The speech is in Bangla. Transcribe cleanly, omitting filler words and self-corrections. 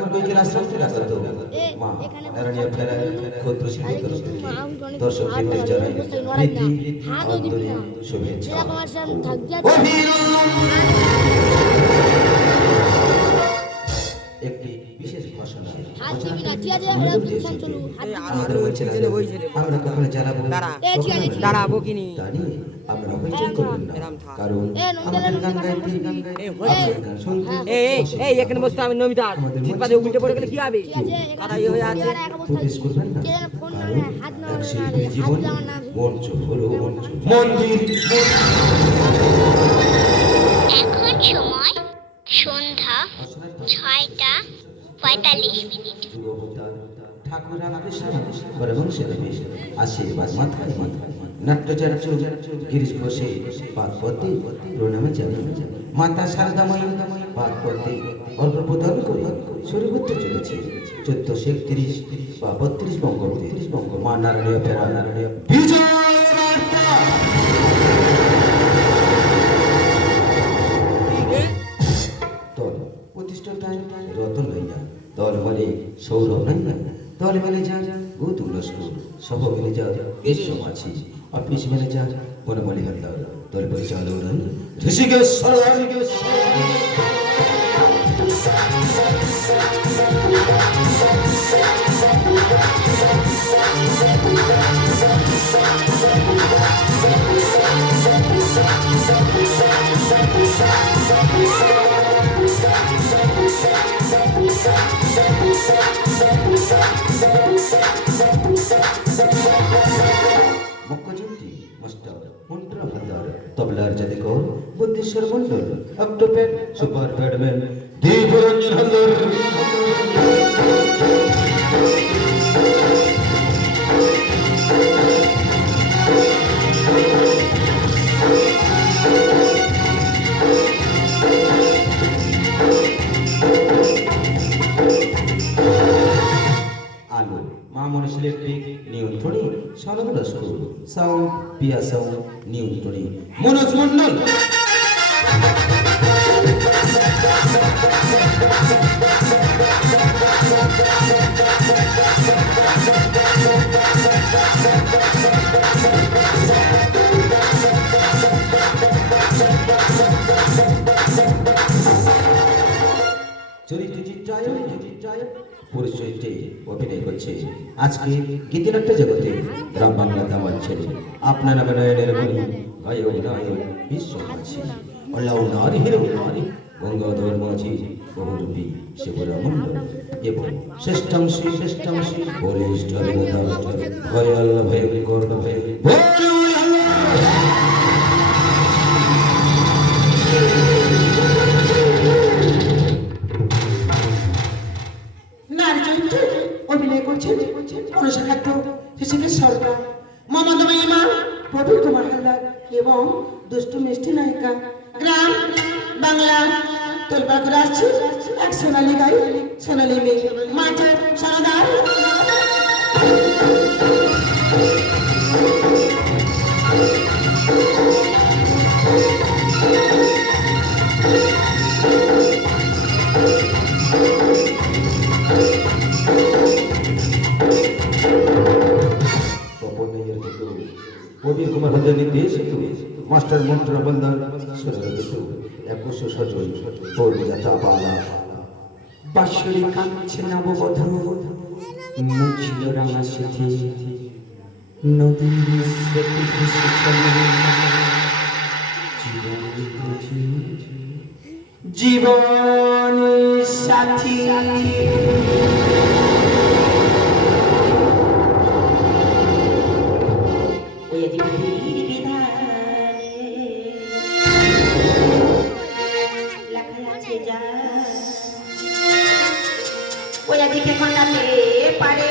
আমার কইকে আশ্রম থেকে আগত মা নারায়ণীয় ফেরায় ক্ষুদ্র শ্রেণী তরফ থেকে দর্শক বৃন্দের জানাই প্রীতি আন্তরিক শুভেচ্ছা। একটি বিশেষ ঘোষণা আমাদের হচ্ছে আমরা কখনো জানাবো দাঁড়াবো কিনি আমরা হইচই করবেন না, কারণ আমাদের গান গাইতে আপনাদের গান শুনতে এই এখানে বসতে আমি নমিতা চিৎপাতে উল্টে পড়ে গেলে কি হবে কাদাই হয়ে আছে প্রবেশ করবেন না, কারণ এক শিল্পীর জীবন মঞ্চ হলো মন্দির। এখন সময় সন্ধ্যা 6:45। ঠাকুর রামকৃষ্ণ পরমহংসের আশীর্বাদ মাথায় মাথায় নাট্যচার্য গিরিশ ঘোষে পাদ পদ্মে প্রণামে জানাই মাতা শারদাময়ী পাদ পদ্মে অর্ঘ্যপ্রদান করে শুরু করতে চলেছে 1431 বা 32 বঙ্গ মা নারায়ণীয় ফেরা নারায়ণীয় বিজয় বার্তা। দল প্রতিষ্ঠাতায় রতন লইয়া দল বলে সৌরভ নাইয়া দল মেলে যা গৌতম লস্কর সহ মেলে যা বিশ্বমাছি অফিস মেলে যা বনমালী হালদার দল পরিচালন ঋষিকেশ্বর। তবলার জাদুকর বুদ্ধিশ্বর মন্ডল অক্টোপেড সুপার ব্যাডম্যান দীপরঞ্জন হালদার আলো মা মনীষ ইলেকট্রিক নিয়ন্ত্রণী সনদরা স্কুল সাউন্ড পিয়া সাউন্ড নিয়ন্ত্রণী মনোজ মন্ডল। চরিত্র চিত্রায়ন পরিচয়তে অভিনয় করছে আজকে গীতিনাট্য জগতে গ্রাম বাংলা দামাল ছেলে আপনার নামে নয়নের মণি গায়ক নায়ক বিশ্বমাছি অলৌনারী হিরো নারী গঙ্গাধর মাঝি বহুরূপী শিবরামন্ডল এবং শ্রেষ্ঠাংশী বলিষ্ঠ ভয়াল ভয়ঙ্কর অভিনয় করছেন মনসা খাদ্য ঋষিকেশ সরকার মমতা মহিমা প্রবীর কুমার হালদার এবং দুষ্টু মিষ্টি নায়িকা গ্রাম বাংলা তোলপা করে আসছে এক সোনালী গাই সোনালী মেয়ে মাঠের সনাদার। প্রবীর কুমার হালদার নির্দেশিত মাস্টার মন্ত্র বন্দর সুরক্ষিত 21 সজল পরিযাতা পালা বাঁশরি কাঁদছে নববধূ মুছিল রাঙা স্মৃতি নদীর স্মৃতি ভেসে চলে জীবন সাথী। ওই দিকে খন্ডাতে পারে